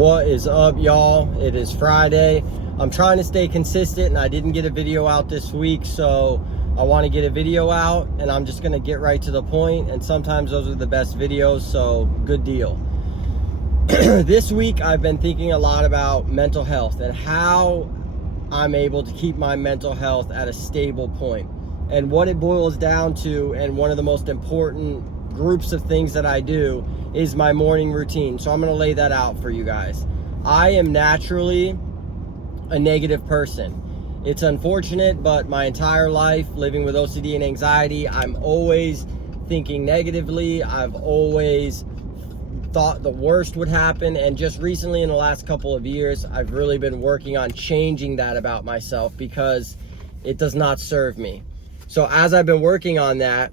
What is up, y'all? It is Friday. I'm trying to stay consistent and I didn't get a video out this week, so I want to get a video out and I'm just going to get right to the point, and sometimes those are the best videos, so good deal. This week I've been thinking a lot about mental health and how I'm able to keep my mental health at a stable point, and what it boils down to, and one of the most important groups of things that I do is my morning routine. So I'm going to lay that out for you guys. I am naturally a negative person. It's unfortunate, but my entire life living with OCD and anxiety, I'm always thinking negatively. I've always thought the worst would happen, and just recently in the last couple of years I've really been working on changing that about myself because it does not serve me. So as I've been working on that,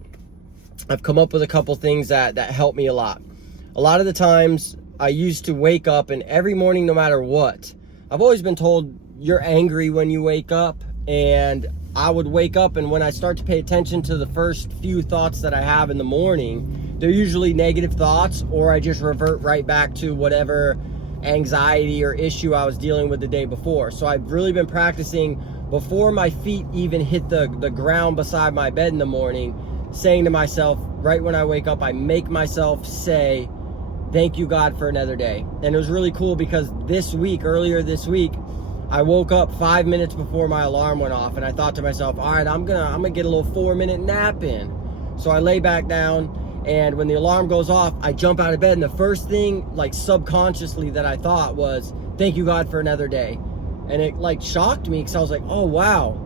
I've come up with a couple things that help me a lot. A lot of the times I used to wake up, and every morning, no matter what, I've always been told you're angry when you wake up, and I would wake up, and when I start to pay attention to the first few thoughts that I have in the morning, they're usually negative thoughts, or I just revert right back to whatever anxiety or issue I was dealing with the day before. So I've really been practicing before my feet even hit the ground beside my bed in the morning, saying to myself, right when I wake up, I make myself say, thank you, God, for another day. And it was really cool because earlier this week, I woke up 5 minutes before my alarm went off, and I thought to myself, all right, I'm gonna get a little 4-minute nap in. So I lay back down, and when the alarm goes off, I jump out of bed, and the first thing, like subconsciously, that I thought was, thank you, God, for another day. And it like shocked me because I was like, oh wow,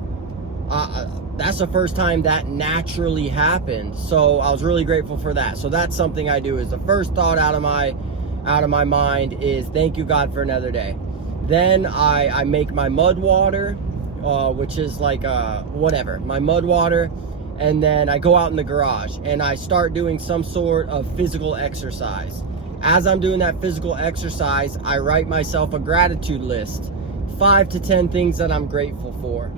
that's the first time that naturally happened. So I was really grateful for that. So that's something I do, is the first thought out of my mind is thank you, God, for another day. Then I make my mud water, which is like my mud water, and then I go out in the garage and I start doing some sort of physical exercise. As I'm doing that physical exercise, I write myself a gratitude list, 5 to 10 things that I'm grateful for.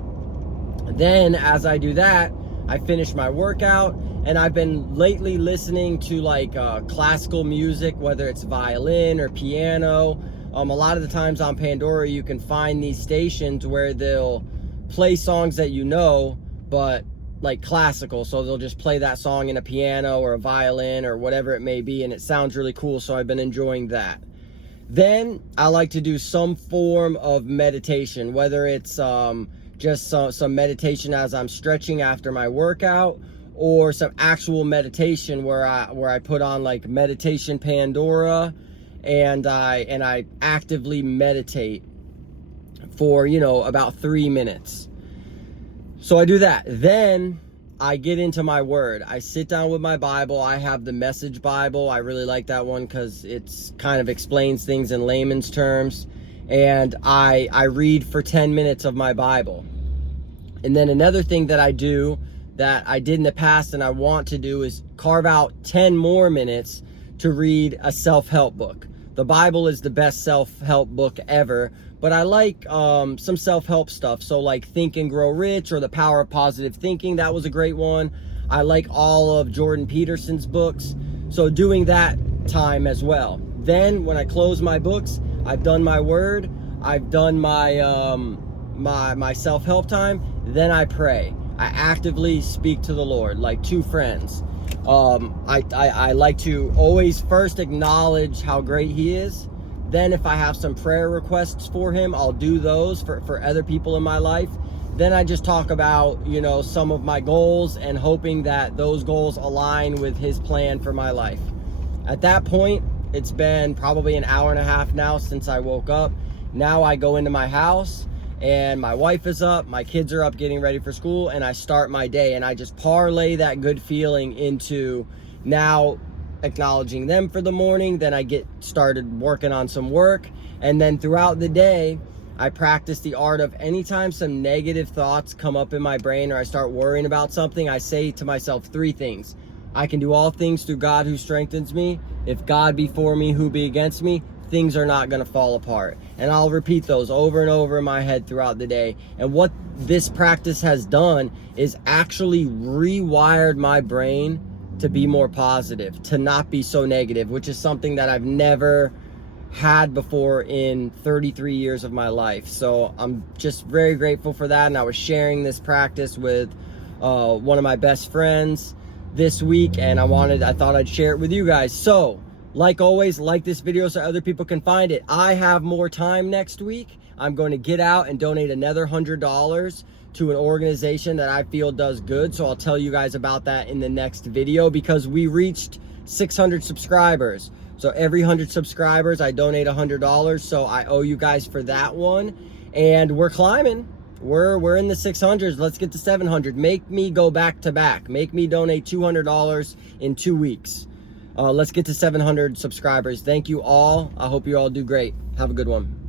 Then as I do that, I finish my workout, and I've been lately listening to like classical music, whether it's violin or piano. A lot of the times on Pandora you can find these stations where they'll play songs that you know, but like classical, so they'll just play that song in a piano or a violin or whatever it may be, and it sounds really cool, so I've been enjoying that. Then I like to do some form of meditation, whether it's just some meditation as I'm stretching after my workout, or some actual meditation where I put on like meditation Pandora, and I actively meditate for about 3 minutes. So I do that. Then I get into my word. I sit down with my Bible. I have the Message Bible. I really like that one because it's kind of explains things in layman's terms. And I read for 10 minutes of my Bible. And then another thing that I do that I did in the past and I want to do is carve out 10 more minutes to read a self-help book. The Bible is the best self-help book ever, but I like some self-help stuff. So like Think and Grow Rich or The Power of Positive Thinking, that was a great one. I like all of Jordan Peterson's books, so doing that time as well. Then when I close my books, I've done my word, I've done my my self-help time, then I pray. I actively speak to the Lord like two friends. I like to always first acknowledge how great He is. Then if I have some prayer requests for Him, I'll do those for other people in my life. Then I just talk about, some of my goals and hoping that those goals align with His plan for my life. At that point, it's been probably an hour and a half now since I woke up. Now I go into my house, and my wife is up, my kids are up getting ready for school, and I start my day, and I just parlay that good feeling into now acknowledging them for the morning. Then I get started working on some work, and then throughout the day I practice the art of anytime some negative thoughts come up in my brain or I start worrying about something, I say to myself 3 things. I can do all things through God who strengthens me. If God be for me, who be against me? Things are not going to fall apart. And I'll repeat those over and over in my head throughout the day. And what this practice has done is actually rewired my brain to be more positive, to not be so negative, which is something that I've never had before in 33 years of my life. So I'm just very grateful for that. And I was sharing this practice with one of my best friends this week, and I thought I'd share it with you guys. So like always, like this video so other people can find it. I have more time next week. I'm going to get out and donate another $100 to an organization that I feel does good. So I'll tell you guys about that in the next video, because we reached 600 subscribers. So every 100 subscribers, I donate $100. So I owe you guys for that one. And we're climbing. We're in the 600s. Let's get to 700. Make me go back to back. Make me donate $200 in 2 weeks. Let's get to 700 subscribers. Thank you all. I hope you all do great. Have a good one.